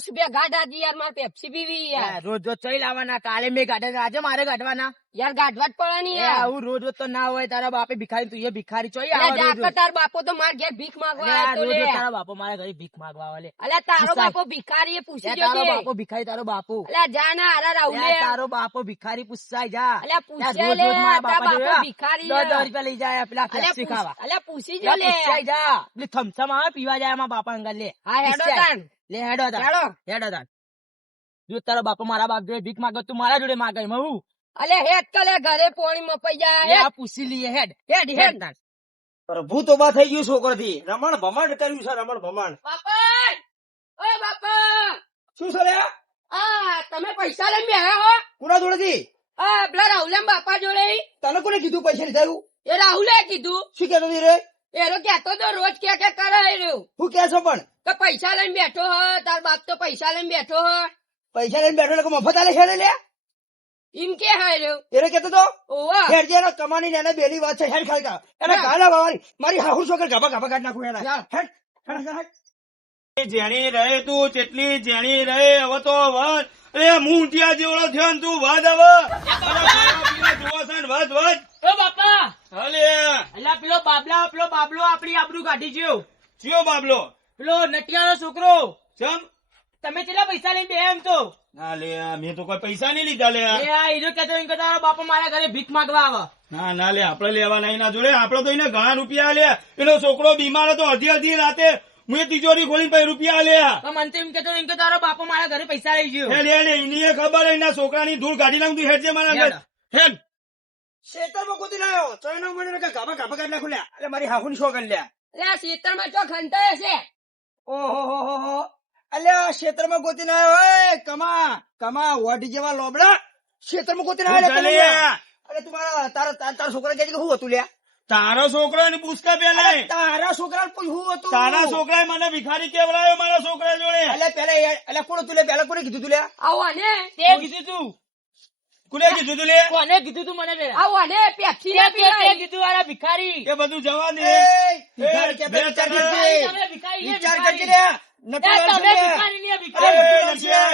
રૂપિયા ગાઢ આજી યાર મારે પેપ્સી પીવી યાર. રોજ રોજ ચઈ લાવવાના? કાલે મેં ગાઢા, આજે મારે ગાઢવાના. યાર ગાઢવા જ પડે ને યાર. આવું રોજ રોજ તો ના હોય. તારા બાપે ભિખારી, તું એ ભિખારી ચોઈ અલ્યા આવે રોજ જાકે રોજ? તાર બાપો તો માર ઘેર ભીખ માંગવા અલ્યા, આવ્યો રોજ લે. રોજ તારા બાપો મારા ઘરે ભીખ માંગવા આવે લે. અલ્યા તારો પૂછાય. બાપો ભિખારી એ પૂછી તારો જોજે. બાપો ભિખારી, તારો બાપો. અલ્યા જા ને હારા રાવ લે. તારો બાપો ભિખારી પૂછાય જા. અલ્યા પૂછે રોજ લે રોજ મારા તાર બાપા બાપો જોયા? ભિખારી 10 રૂપિયા લઈ જાય પેલા અલ્યા પેપ્સી ખાવા. અલ્યા પૂછી જો લે. પૂછાય જા. પેલી થમ્સઅપ આવે પીવા જાય મારા બાપા અંગર લે. હા હેડો પૂછાય. તાન. લે હેડો તાન. હેડો. હેડો તાન. જો તારો બાપો મારા બાપ જોડે ભીખ માંગે, તું મારા જોડે માંગે એમાં હું? અલ્યા હેડ કલે ઘરે પોણી મપાઈ જાય લે હેડ. આ પૂછી લઈએ. હેડ હેડ હેડ તાન. પ્રભુ તો બા થઈ ગયું છોકરો થી. રમણ ભમણ કર્યું છે, રમણ ભમણ. બાપા ઓય બાપા શું છે લ્યા? આ તમે પૈસા લઈને બેહ્યા હો? કોના જોડેથી? આ પેલા રાહુલ બાપા જોડે તને કોને કીધું પૈસા લીધા? એ રાહુલે કીધું. શું કેતો હતી રે? એનો કેતો તો રોજ કે કરે રહ્યો શું કે છો પણ? કે પૈસા લઈને બેઠો હ તાર બાપ તો પૈસા લઈને બેઠો હ પૈસા લઈને બેઠો એટલે મફત આલે છે લ્યા? એમ કે હાય રહ્યો. એને કેતો તો ઓવા હેડ જે એનો કમાની ને એને બેલી વાત છે. હેડ ખાલી કા એને ગાલા વાળી મારી હાહુ છોકર ગાભા ગાભા કાઢ નાખું એના. હેડ હેડ હેડ. જેણી રહે તું જેટલી જેણી રહે હવે તો વધ. અરે મૂંટિયા જેવડો થયો ને તું વધ હવે. જોવા છે ને વધ વધ. ઓ બાપા, હલે અલ્યા પેલો બાબલો આપડી આબરૂ કાઢી ગયો. ચિયો બાબલો પેલો નટિયાનો છોકરો. ચમ તમે કેટલા પૈસા લઈને બે એમ તો? ના લે મેં તો કોઈ પૈસા નહીં લીધા લે. એ આ હીરો કહેતો એમ કે તારો બાપો મારા ઘરે ભીખ માંગવા આવે. ના ના લે આપડે લેવા નહીં ના જોડે. આપડે તો એને ઘણા રૂપિયા લે. એનો છોકરો બીમાર હતો અડધી અડધી રાતે હું તિજોરી ખોલી પછી રૂપિયા લે. તો મને તો એમ કેતો એમ કે તારો બાપો મારા ઘરે પૈસા લઈ ગયો. હેડ હેડ એની એ ખબર એના છોકરાની ધૂળ કાઢી નાખ તું. હેડ છે મારા ઘર. હેડ શેતરમાં ગોતી લાયો. ચોયનો મને ગાભા ગાભા કાઢ નાખું લ્યા. એટલે મારી હાહુ છોકર લ્યા. અલ્યા ખેતરમાં ચો ખંતાય છે. ઓહો હો હો હો. અલ્યા ક્ષેત્રમાં ગોતી ના આવ્યો. કમા વઢ જેવા લોબડા ક્ષેત્રમાં ગોતી ના શું ચાલે? અરે તું મારા તારા છોકરા કે શું હતું લ્યા? તારો છોકરો ને પૂછતા પેલા. તારા છોકરા પૂછ શું હતું? તારા છોકરાએ મને ભિખારી કેવડાયો મારા છોકરા જોડે. પેલા કોણ તું લે? પેલા કોને કીધું તું લ્યા? આવો ને તે કીધું તું? કોને કીધું તું લે? કોને કીધું તું મને પેલા? આવો ને પેપ્સી ના તે પીવાય. કીધું વાળા ભિખારી. એ બધું જવા દે. ભિખારી કહેતો બે વિચાર ટકા. કરજે. તમે ભિખારી ને વિચાર ભિખારી. કરજે લ્યા. એ નટુલાલ તમે છે લ્યા. ભિખારી ને અરે, ભિખારી. નટિયા,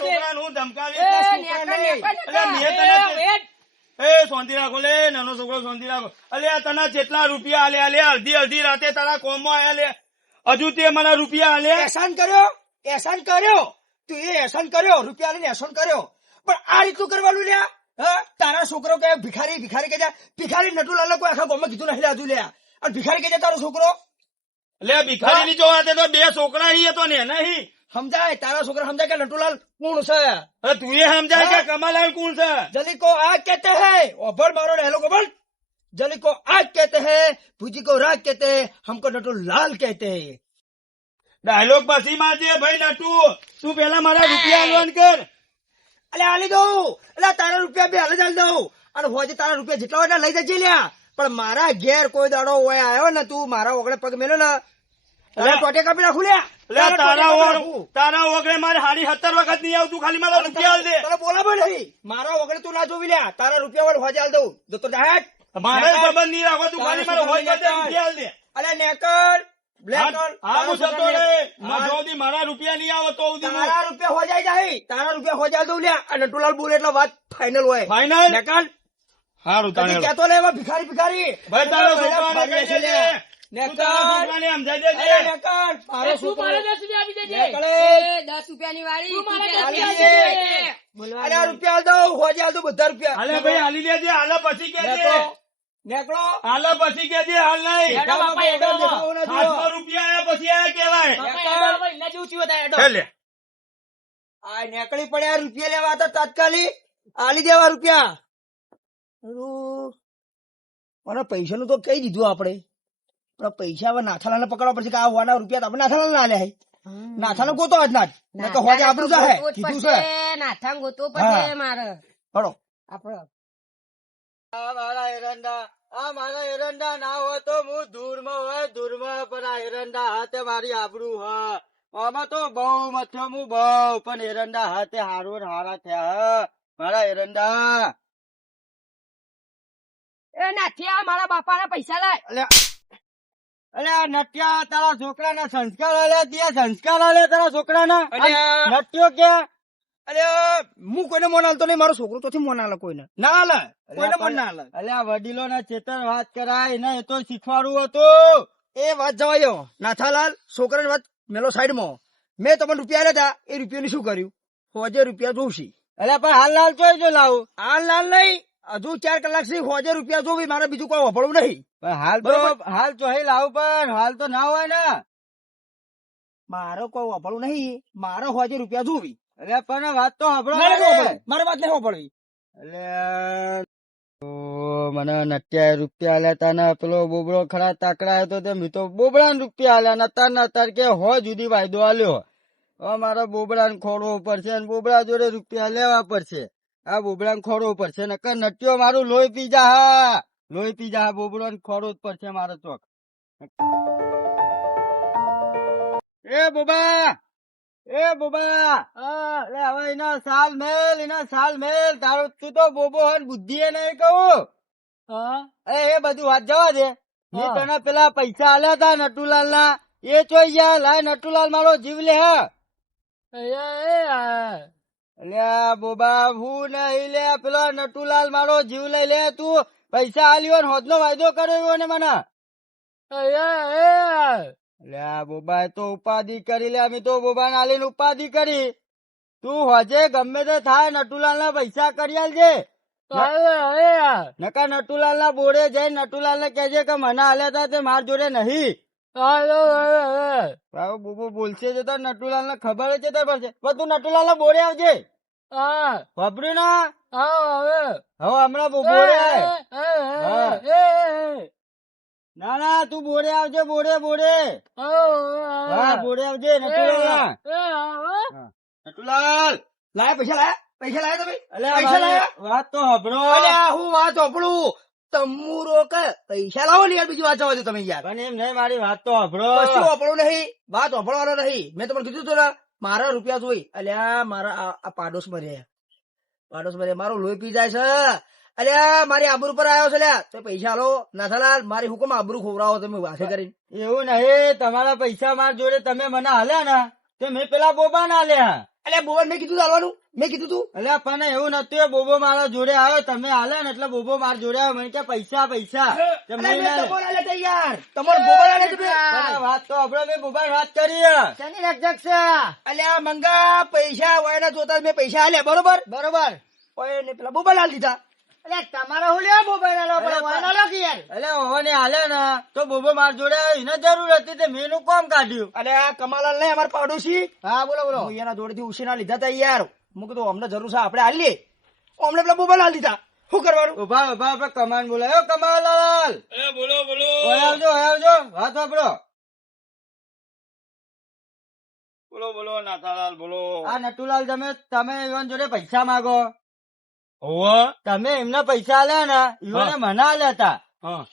છોકરાને હું ધમકાવી. એ છોકરા નેકર નહીં. નેકર અલ્યા, નેકર. મેં તને વેટ. એ શાંતિ રાખો લે, નાનો છોકરો શાંતિ રાખો. અલ્યા તને જેટલા રૂપિયા આલ્યા લે અડધી અડધી રાતે તારા કોમમાં આયા લે. હજુ તે મને રૂપિયા આલ્યા. એહસાન કર્યો. તું એ એહસાન કર્યો. રૂપિયા લઈને એહસાન કર્યો. પણ આ રીતનું કરવાનું લ્યા? હા, તારા છોકરો કે ભિખારી કે જા. ભિખારી નટુલાલ કોઈ આખા ગામમાં કીધું નહીં લાજુ લ્યા. અને ભિખારી કે જા તારો છોકરો. લે ભિખારી ની જો વાતે તો બે છોકરા હી હતો ને નહીં. સમજાય તારા છોકરા સમજાય કે નટુલાલ કોણ છે? હવે તું એ સમજાય કે કમાલાલ કોણ છે? जली को आग कहते हैं ओभर मारो हेलो गोबल जली को आग कहते हैं भूजी को राग कहते हैं हमको नटू लाल कहते हैं ડાયલોગ પછી મારજે ભાઈ નટુ. તું પેલા મારા રૂપિયા આલવાન કર. અલે આલી દઉં એટલે તારા રૂપિયા બે હાલ જ દઉં અને હોજે તારા રૂપિયા જેટલા હોય લઈ જજે લ્યા. પણ મારા ઘેર કોઈ દાડો હોય આવ્યો ને તું મારા ઓગળે પગ મેલ્યો ને તારા ટોટે કાપી નાખું લ્યા. લે તારા ઓગળે મારે હારી 70 વખત નહીં આવતું. ખાલી મારા રૂપિયા આલ દે. તને બોલાવો નહીં. મારા ઓગળે તું ના જોવી લ્યા. તારા રૂપિયા વાળો હોજે હાલ દઉં જતો ડાયટ. મારે સંબંધ નહીં રાખો. તું ખાલી મારો હોય બધે રૂપિયા આલ દે. અલે નેકર બ્લેક હા હું જતો રે. જો સુધી મારા રૂપિયા નહીં આવે તો સુધી હું. તારા રૂપિયા હો જાય. તારા રૂપિયા હો જાય દઉં લ્યા. અને નટુલાલ બોલે એટલે વાત ફાઇનલ હોય. ફાઇનલ નેકર હારું કદી તાણે કહેતો ને એમાં ભિખારી ભાઈ તારા છોકરાને કહી દેજે. તું તારા છોકરાને સમજાઈ દેજે. મારો તું છોકરો મારે 10 રૂપિયા આપી દેજે. નેકળે. એ 10 રૂપિયાની વાળી તું મારે તું 10 પેલા રૂપિયા આપી આપી દે. દેજે. બોલવા અરે આ રૂપિયા આલ દઉં હોજે આલ દઉં બધા રૂપિયા. હાલે ભાઈ હાલી લેજે. હાલે પછી કેજે. નેકળો. નેકળો. હાલે પછી કેજે. હાલ નહીં. હેડો બાપા, હેડો. દેખાવું ના 700 જુઓ. રૂપિયા આયા પછી આયા કેવાય. બાપા, હેડો હવે. એના જેવું થયું હતા, હેડો. હે લે. આ નેકળી પડ્યા રૂપિયા લેવા હતા તાત્કાલિક આલી દેવા રૂપિયા. અરું, મને પૈસા નું તો કહી દીધું આપડે. પણ પૈસા હવે નાથાલાલ પકડવા પડશે કે આ હોવાના રૂપિયા તો આપણે નાથાલાલ ના લે. નાથાલાલ ગોતો જ ના જ તો હોજે આપણું જાહે કીધું છે. નાથાંગ ગોતવો પડશે મારે હળો. આપડે મારા એરંડા ના હોય તો હું દૂરમાં હોય દૂરમાં પણ આ એરંડા હાથે મારી આબરૂ હોય. આમાં તો બહુ મથ્યો હું બહુ પણ એરંડા હાથે હારું ને હારા થયા મારા એરંડા. એ નાથી આ મારા બાપાના પૈસા લાય. અલ્યા અલે આ નટિયા તારા છોકરાના સંસ્કાર આલ્યા ત્યાં સંસ્કાર આલ્યા તારા છોકરાના નટ્યો ક્યાં અરે હું કોઈને મોન આલતો નહીં મારો છોકરો તો મોન આલે કોઈને ના આલે કોઈને મોન ના આલે અલે આ વડીલો ના ચેતન વાત કરાય એને એ તો શીખવાડવું હતું એ વાત જવા દો નાથાલાલ છોકરાની વાત મેલો સાઈડમાં મેં તમને રૂપિયા આલ્યા હતા એ રૂપિયાની શું કર્યું 1000 રૂપિયા જોઉં અલે પણ હાલ લાલ ચોઈ જો લાવું હાલ લાલ નહીં હજુ 4 કલાક થી 1000 રૂપિયા જોવી મારે બીજું કોઈ વપડવું નહીં હાલ તો લાવું પણ હાલ તો ના હોય ને મારો કોઈ વપડવું નહીં મારે 1000 રૂપિયા જોવી અરે પણ વાત તો સાંભળો મારે વાત નહીં સાંભળવી મને નત્યા રૂપિયા આલ્યા તા પેલો બોબડો ખરા તાકડા હતો તે મેં તો બોબડા રૂપિયા આલ્યા નતાર કે હો જુદી વાયદો આલ્યો હવે મારા બોબડા ને ખોડવો પડશે અને બોબડા જોડે રૂપિયા લેવા પડશે આ બોબડા ને ખોડવો પડશે નકર નટ્યો મારું લોહી પી જા બોબડો ને ખોડવો જ પડશે મારો ચોક એ બોબા હવે એના સાલ મેલ તારો તું તો બોબો હન બુદ્ધિ એ નહીં કહું એ બધું વાત જવા દે મેં તને પેલા પૈસા આલ્યા તા નટુલાલ ના એ ચોઈ ગયા લાય નટુલાલ મારો જીવ લે અલ્યા બોબા હું નહીં લે પેલો નટુલાલ મારો જીવ લઈ લે તું પૈસા આલ્યો ને હોદ નો વાયદો કર્યો ને મને અલ્યા બોબા તો ઉપાધિ કરી લે અમે તો બોબા ને આલીને ઉપાધિ કરી તું હોજે ગમે તે થાય નટુલાલ ના પૈસા કરી આલજે નકા નટુલાલ ના બોડે જઈને નટુલાલ ને કેજે કે મને આલ્યા તા તે માર જોડે નહીં બોબો બોલશે તો નટુલાલ ને ખબર છે તો પડશે તું નટુલાલ ના બોડે આવજે વાપર્યું ના હવે હમણાં બોડે ના તું બોડે આવજે બોડે આવજે નટુલાલ લાયા પૈસા લાયા તમે પૈસા લાયા વાત તો હબળો હું વાત હબળું તમુરો કે પૈસા લાવો ને યાર બીજી વાત જવા દો તમે યાર પણ એમ નહીં મારી વાત તો હબળો કશું હબળું નહીં વાત હબળવાનો નહીં મેં તમને કીધું તું ને મારા રૂપિયા જોઈ અલ્યા મારા આ પાડોશ મરે મારો લોહી પી જાય છે અલ્યા મારી આબરૂ પર આવ્યો છે લ્યા તો પૈસા લો નાથાલાલ મારી હુકમ આબરૂ ખોવરાવો તમે વાસે કરી એવું નહીં તમારા પૈસા મારા જોડે તમે મને હાલ્યા ને તે મેં પેલા બોબા ના હાલ્યા અલ્યા બોબા મેં કીધું હાલવાનું મેં કીધું તું અલ્યા પણ એવું નતું બોબો મારા જોડે આવ્યો તમે હાલ્યા ને એટલે બોબો મારા જોડે આવ્યો મને કે પૈસા યાર તમારે બોબા વાત તો આપડે મેં બોબા વાત કરી અલ્યા મંગા પૈસા વાયના જોતા મેં પૈસા હાલ્યા બરોબર પેલા બોબા લાલ દીધા તમારા હું લેવા મોબાઈલ હાલે ને તો બોબો માર જોડે એને જરૂર હતી તે મેં કામ કાઢ્યું અરે આ કમાલાલ નહીં અમારા પાડોશી હા બોલો એના જોડે થી ઉછીના લીધા તા યાર હું કીધું અમને જરૂર છે આપડે હાલીએ અમને પેલા બોબા લાલ દીધા શું કરવાનું ઉભા આપડે કમાન બોલાયો કમાલાલ બોલો આવજો વાત વાપરો બોલો નાથાલાલ બોલો આ નટુલાલ તમે ઈવન જોડે પૈસા માંગો ઓવા તમે એમના પૈસા આલ્યા ને ઈવને મને આલ્યા હતા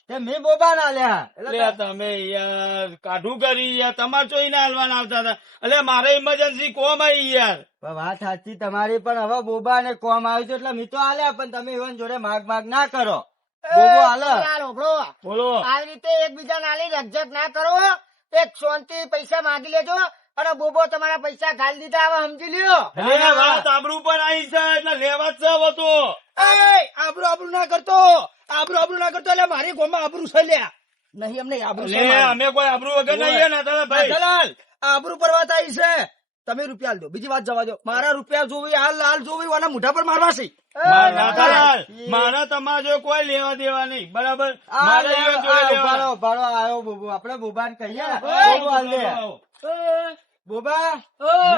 તે મેં બોબા ના આલ્યા એટલે તમે યાર કાઢું કરી યાર તમારે ચોઈ ના હાલવાના આવતા હતા એટલે મારે ઇમરજન્સી કોમ આવી યાર વાત સાચી તમારી પણ હવે બોબા ને કોમ આવ્યું છે એટલે મેં તો આલ્યા પણ તમે ઈવન જોડે માગ ના કરો બોબો હાલો બોલો આવી રીતે એકબીજા નાલી રજત ના કરો એક શાંતિ પૈસા માંગી લેજો અને બોબો તમારા પૈસા ઘાલી દીધા હવે સમજી લ્યો વાત આબરૂ પર આવી છે એટલે લેવા જ છે તો આબરૂ ના કરતો એટલે મારી ગોમાં આબરૂ છે લ્યા નહીં અમને આબરૂ અમે કોઈ આબરૂ વગર નહીં નાથાલાલ આબરૂ પર વાત આવી છે તમે રૂપિયા દો બીજી વાત જવા દો મારા રૂપિયા જોવી હાલ લાલ જોવી વાના મોઢા પર મારવા છે મારા તમારા જો કોઈ લેવા દેવા નહીં બરાબર આવ્યો બોબો આપડે બોબા ને કહીએ બોબા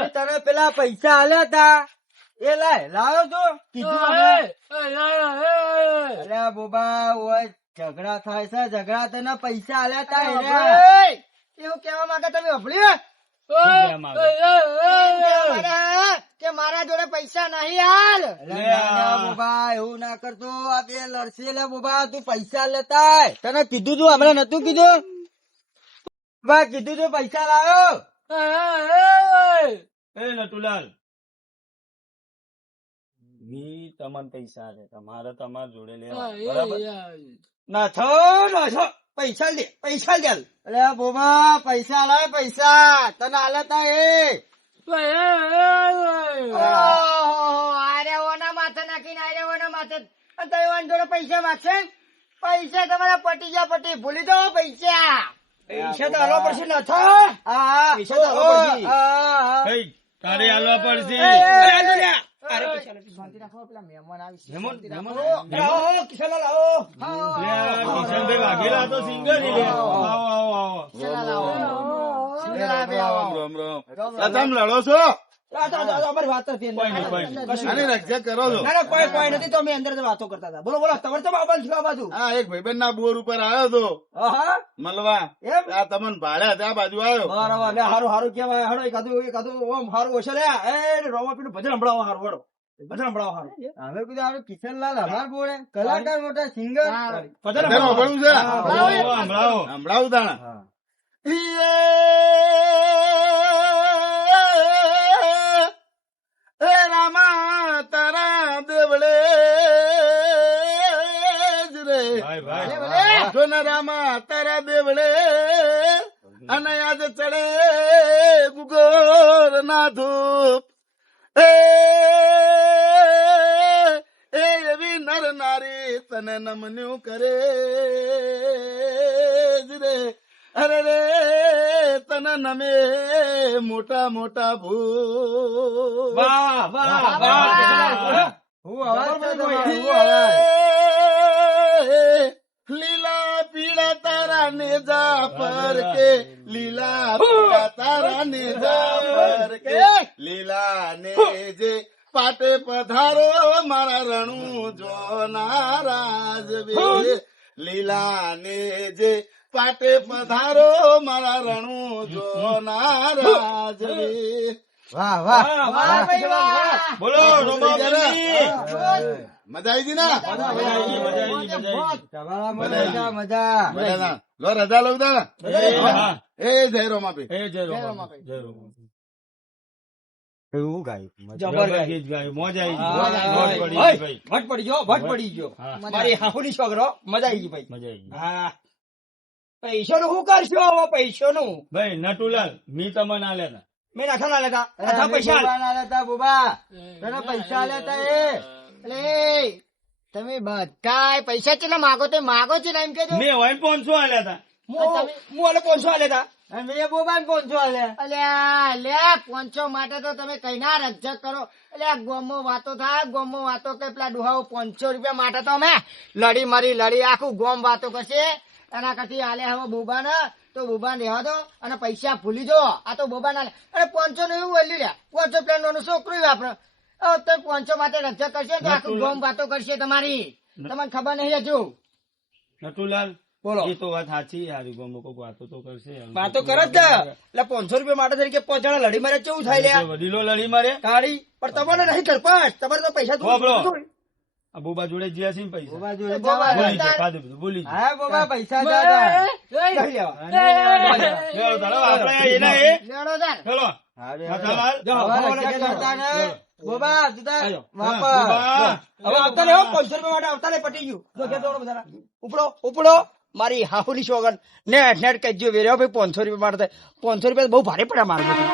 તને પેલા પૈસા આલ્યા તા એ લાયો તો કીધું અરે બોબા ઝઘડા થાય છે ઝઘડા તને પૈસા આલ્યા તા એવું કેવા માંગે તમે અભળ્યું કે મારા જોડે પૈસા નહીં હાલ બોબા એવું ના કરતો આ બે લડશે લે બોબા તું પૈસા લેતા તને કીધું તું હમણાં નતું કીધું કીધું તું પૈસા લાવ્યો એ નટુલાલ મી તમને પૈસા છે તમારે તમારા જોડે લેવા બરાબર ના થો પૈસા લે પૈસા લે અલે બોબા પૈસા લાય પૈસા તને આલતા એ અરે ઓના માથે નાખીને અરે ઓના માથે અને તમે ઓન જોડે પૈસા માગશે ને? પૈસા તમારા પટી જા પટી ભૂલી દો પૈસા પૈસા તો હાલવા પડશે ને થા હા પૈસા તો હાલવા પડશે હઈ, તારે હાલવા પડશે અરે પૈસા નથી. શાંતિ રાખો પેલા મહેમાન આવી છે. મહેમાન, શાંતિ રાખો. મહેમાન. આવો કિશનલાલ આવો લે, કિશનભાઈ વાઘેલા તો સિંગર ઈ લે. આવો, આવો, આવો. ચલા લાવો. ચલા બે આવો. રામ રામ. આ તમે લડો છો? અમારી વાત નથી કોઈ નહીં, કોઈ નહીં. કશું આની નહીં. રક્ષા કરો છો? ના ના કોઈ નથી તો અમે અંદર જ વાતો કરતા હતા બોલો બોલો તમારે તો બાબા છો આ બાજુ હા, એક ભાઈબંધ ના બોર ઉપર આવ્યો તો હા મળવા. એમ આ તમને ભાડે હતા, આ બાજુ આવ્યો. બરાબર લે હારું હારું કેવાય હડો એકાદું ઓમ હારું ઓછો લે એ રોમાપીનું ભજન સંભળાવો હારું હડો ભજન સંભળાવો હારું હવે કીધું આપણે કિશનલાલ અમાર બોલે કલાકાર મોટા સિંગર ભજન બધાને સંભળાવો. સાંભળવું છે? સંભળાવો, સંભળાવો. સંભળાવું તાણા. એ રામા તારા દેવળે જ રે. ભાઈ, ભાઈ. જો ને રામા તારા દેવળે અને આજ ચડે ગુગોર ના ધૂપ એ એવી નર નારી તને નમન્યું કરે જ રે. અરે રે તને નમે મોટા મોટા ભૂ વાહ વાહ વાહ હું અવાજ છે તમારો, હું એ અવાજ. લીલા પીળા તારા નેજા પર કે લીલા પીળા તારા નેજા પર કે લીલા નેજે પાટે પધારો મારા રણુ જોના રાજવી લીલા નેજે પાટે પધારો મારા રણુ જોના રાજવી. વાહ વાહ વાહ, વાહ વાહ, ભાઈ વાહ. બોલો, રોમાપીરજી. મજા આવી હતી ને? મજા આવી ગઈ, મજા આવી ગઈ, મજા આવી ગઈ. મજા મજા મજા ના. લો રજા લઉં તા હા. એ જય રોમાપી. એ જય રોમાપીર. રોમાપીર, જય રોમાપીર. એવું ગાયું જબર જબર ગાય. ગીત ગાયું, મોજ આવી ગઈ. હા, મોજ હા, પડી હા. ગઈ, ભાઈ. ભટ પડી ગયો ભટ પડી ગયો હા, મારી હાહુની છોકરો મજા આવી ગઈ ભાઈ મજા આવી ગઈ. હા પૈસો નું શું કરશો હવે પૈસો નું ભાઈ, નટુલાલ, મી તમને આલ્યા હતા. મેં નાખા ના લેતા અથવા પૈસા તને પૈસા લેતા એ તમે બધા પૈસા છે ને માગો તો માગો છે ને એમ કેજો મેં હોય 500 આલ્યા હતા. હું આલે 500 આ લેતા મેં બોબા ને 500 આલે અલ્યા 500 માટે તો તમે કઈ ના રજ્જક કરો એટલે ગોમો વાતો થાય ગોમો વાતો કે પેલા ડુહાઓ 500 રૂપિયા માટે તો અમે લડી મરી લડી આખું ગોમ વાતો કરશે એના કરતી આલે હવે બોબા ને તો બોબા રહેવા દો અને પૈસા ભૂલી જો આ તો બોબા ના લે અરે 500 નું એવું વલ્યું લ્યા 500 પ્લેન નું છોકરું વાપરો તો 500 માટે રજ્જક કરશે તો આખું ગોમ વાતો કરશે તમારી તમને ખબર નહીં હજુ નટુલાલ, બોલો એ તો વાત સાચી. યાર ગમો કોક વાતો તો કરશે. વાતો કરે જ ને એટલે 500 રૂપિયા માટે તરીકે 5 જણા લડી મારે કેવું થાય લ્યા વડીલો લડી મારે. કાઢી પણ તમારે નહીં કરપાસ તમારે તો પૈસા બોબડો. આ બોબા જોડે જ્યાં છે ને પૈસા. બોબા જોડે બોબા ભૂલી જવા. જાઓ, ખાધું પીધું ભૂલી જાઓ. હા બોબા પૈસા જાતા નહીં લેવા લેવો તારો, આપણે એના એ. લેડો તાર ચલો. નટુલાલ, જાઓ, હવે ભાવનગર રજ્જક કરતા ને બોબા તું આજો. વાપર બોબા. હવે આવતા રહ્યો 500 રૂપિયા માટે આવતા રે પટી ગયું જો ઘેર દોડો બધા ઉપડો ઉપડો મારી હાહુની સોગન નેટ નેટ કહેજો વેર્યો ભાઈ 500 રૂપિયા માટે 500 રૂપિયા બહુ ભારે પડ્યા મારું બધું